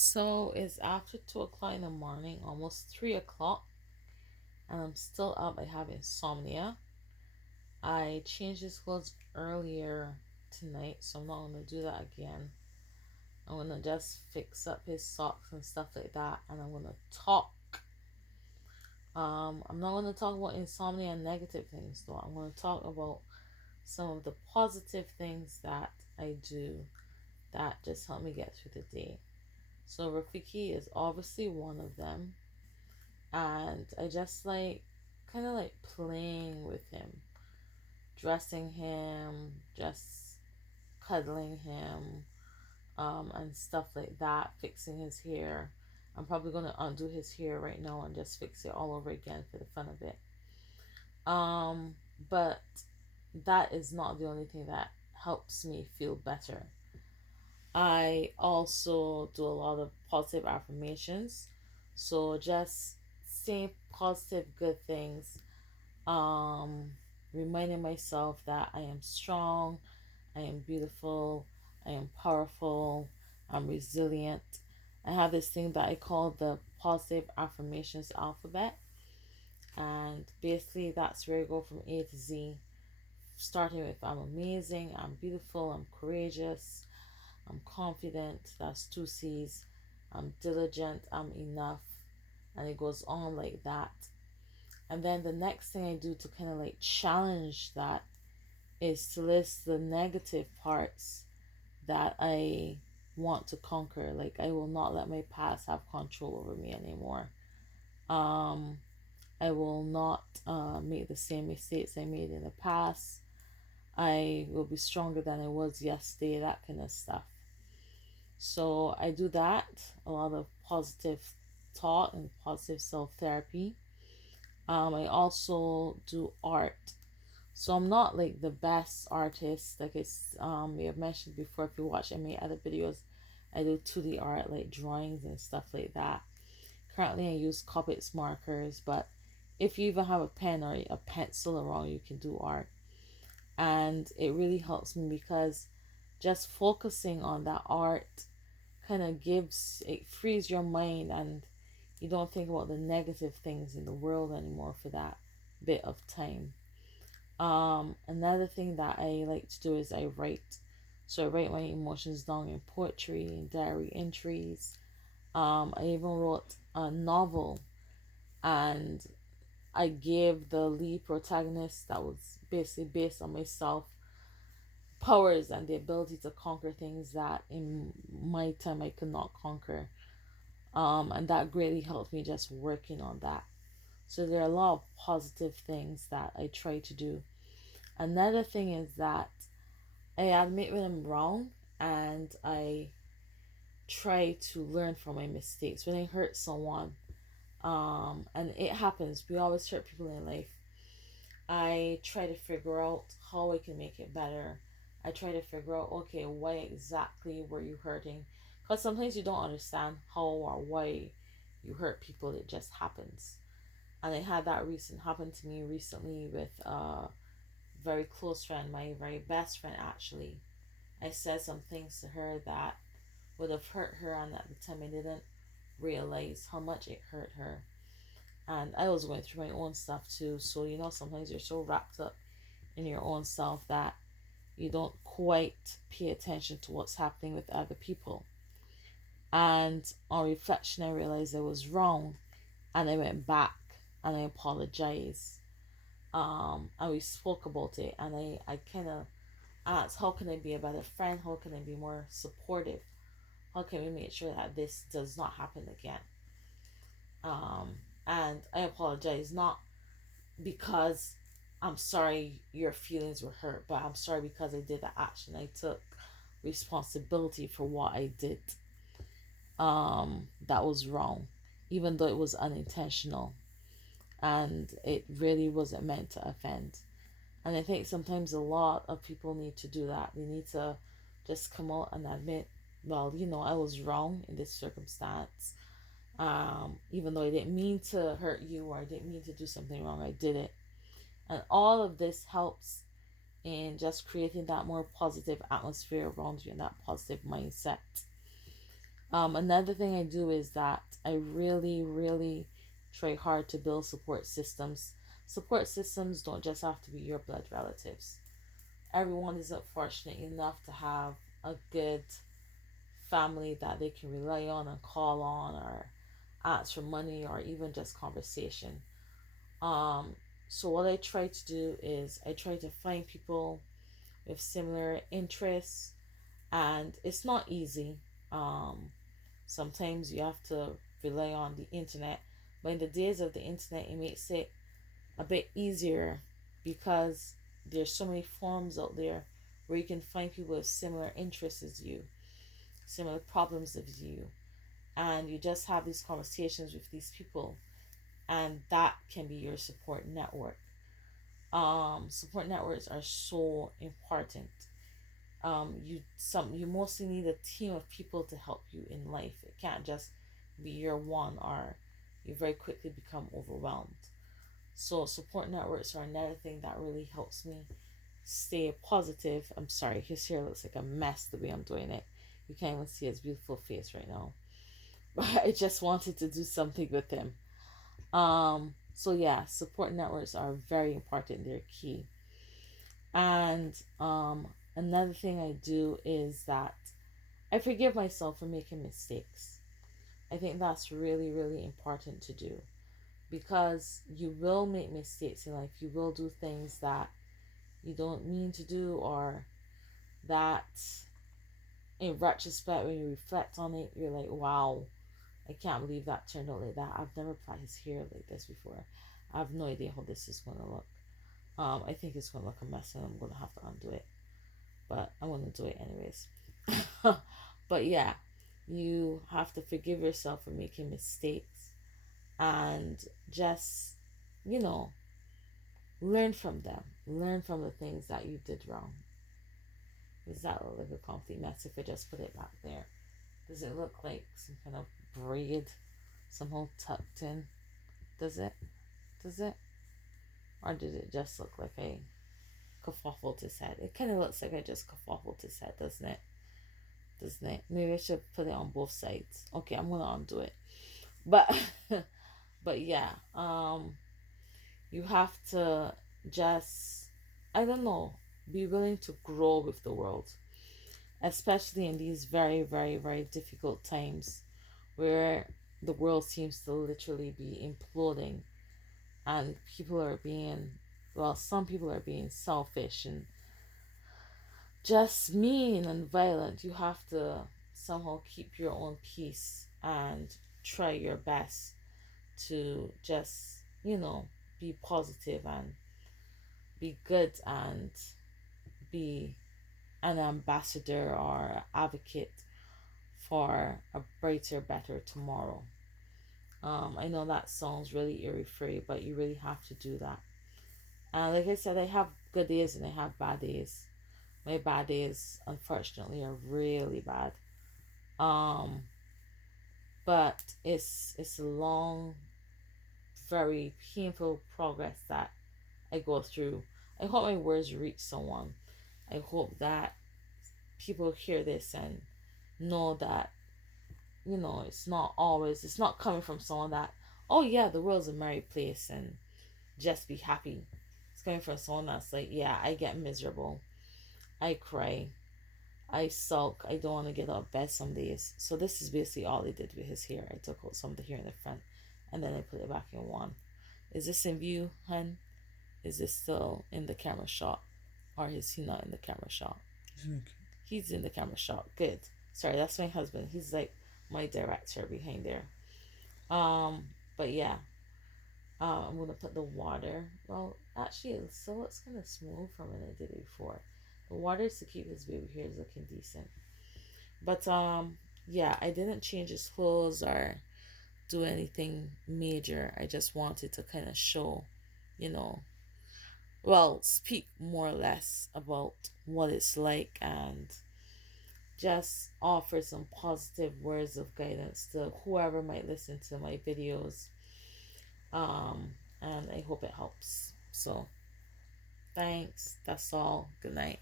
So it's after 2 o'clock in the morning, almost 3 o'clock, and I'm still up. I have insomnia. I changed his clothes earlier tonight, so I'm not gonna do that again. I'm gonna just fix up his socks and stuff like that, and I'm gonna talk. I'm not gonna talk about insomnia and negative things though. I'm gonna talk about some of the positive things that I do that just help me get through the day. So Rafiki is obviously one of them. And I just like kind of like playing with him, dressing him, just cuddling him, and stuff like that, fixing his hair. I'm probably gonna undo his hair right now and just fix it all over again for the fun of it. Um, but that is not the only thing that helps me feel better. I also do a lot of positive affirmations. So just saying positive good things, um reminding myself that I am strong, I am beautiful, I am powerful, I'm resilient. I have this thing that I call the positive affirmations alphabet, and basically that's where I go from A to Z, starting with I'm amazing, I'm beautiful, I'm courageous, I'm confident, that's two C's, I'm diligent, I'm enough, and it goes on like that. And then the next thing I do to kind of like challenge that is to list the negative parts that I want to conquer. Like, I will not let my past have control over me anymore. Um, I will not make the same mistakes I made in the past. I will be stronger than I was yesterday, that kind of stuff. So I do that, a lot of positive thought and positive self therapy. I also do art. So I'm not like the best artist. Like it's we have mentioned before, if you watch any other videos, I do 2D art, like drawings and stuff like that. Currently I use Copics markers, but if you even have a pen or a pencil around, you can do art. And it really helps me because just focusing on that art kind of gives, it frees your mind, and you don't think about the negative things in the world anymore for that bit of time. Another thing that I like to do is I write. So I write my emotions down in poetry and diary entries. I even wrote a novel, and I gave the lead protagonist, that was basically based on myself, powers and the ability to conquer things that in my time I could not conquer. And that greatly helped me just working on that. So there are a lot of positive things that I try to do. Another thing is that I admit when I'm wrong, and I try to learn from my mistakes. When I hurt someone, and it happens, we always hurt people in life. I try to figure out how I can make it better. I try to figure out, okay, why exactly were you hurting? Because sometimes you don't understand how or why you hurt people. It just happens. And I had that recent happen to me recently with a very close friend, my very best friend actually. I said some things to her that would have hurt her, and at the time I didn't realize how much it hurt her. And I was going through my own stuff too. So, sometimes you're so wrapped up in your own self that you don't quite pay attention to what's happening with other people. And on reflection, I realized I was wrong, and I went back and I apologized. And we spoke about it, and I kind of asked, how can I be a better friend? How can I be more supportive? How can we make sure that this does not happen again? Um, and I apologize, not because I'm sorry your feelings were hurt, but I'm sorry because I did the action. I took responsibility for what I did. That was wrong, even though it was unintentional, and it really wasn't meant to offend. And I think sometimes a lot of people need to do that. They need to just come out and admit, well, I was wrong in this circumstance. Even though I didn't mean to hurt you, or I didn't mean to do something wrong, I did it. And all of this helps in just creating that more positive atmosphere around you and that positive mindset. Another thing I do is that I really, really try hard to build support systems. Support systems don't just have to be your blood relatives. Everyone isn't fortunate enough to have a good family that they can rely on and call on, or ask for money, or even just conversation. Um, so what I try to do is I try to find people with similar interests, and it's not easy. Um, Sometimes you have to rely on the internet, but in the days of the internet, it makes it a bit easier because there's so many forums out there where you can find people with similar interests as you, similar problems as you, and you just have these conversations with these people, and that can be your support network. Support networks are so important. You mostly need a team of people to help you in life. It can't just be your one, or you very quickly become overwhelmed. So support networks are another thing that really helps me stay positive. I'm sorry, his hair looks like a mess the way I'm doing it. You can't even see his beautiful face right now. But I just wanted to do something with him. So yeah, support networks are very important. They're key. And another thing I do is that I forgive myself for making mistakes. I think that's really, really important to do, because you will make mistakes in life. You will do things that you don't mean to do, or that in retrospect, when you reflect on it, you're like, wow, I can't believe that turned out like that. I've never plaited his hair like this before. I have no idea how this is going to look. I think it's going to look a mess, and I'm going to have to undo it. But I'm going to do it anyways. But yeah, you have to forgive yourself for making mistakes, and just, you know, learn from them. Learn from the things that you did wrong. Does that look like a complete mess if I just put it back there? Does it look like some kind of braid somehow tucked in? Does it? Does it? Or did it just look like I kerfuffled his head? It kind of looks like I just kerfuffled his head, doesn't it? Doesn't it? Maybe I should put it on both sides. Okay, I'm gonna undo it. But but yeah, you have to just, I don't know, be willing to grow with the world, especially in these very, very, very difficult times where the world seems to literally be imploding, and people are being, well, some people are being selfish and just mean and violent. You have to somehow keep your own peace and try your best to just, be positive and be good, and be an ambassador or advocate for a brighter, better tomorrow. I know that sounds really eerie free, but you really have to do that. And like I said, I have good days and I have bad days. My bad days, unfortunately, are really bad. Um, but it's a long, very painful progress that I go through. I hope my words reach someone. I hope that people hear this and know that, it's not coming from someone that, oh yeah, the world's a merry place and just be happy. It's coming from someone that's like, yeah, I get miserable. I cry. I sulk. I don't want to get out of bed some days. So this is basically all I did with his hair. I took out some of the hair in the front and then I put it back in one. Is this in view, hun? Is this still in the camera shot? Or is he not in the camera shot? Okay. He's in the camera shot. Good. Sorry, that's my husband. He's like my director behind there. Um, but yeah. I'm gonna put the water. Well, actually, it still looks kind of smooth from when I did it before. The water is to keep his baby hairs looking decent. But yeah, I didn't change his clothes or do anything major. I just wanted to kind of show, you know, well, speak more or less about what it's like, and just offer some positive words of guidance to whoever might listen to my videos. Um, and I hope it helps. So, thanks. That's all. Good night.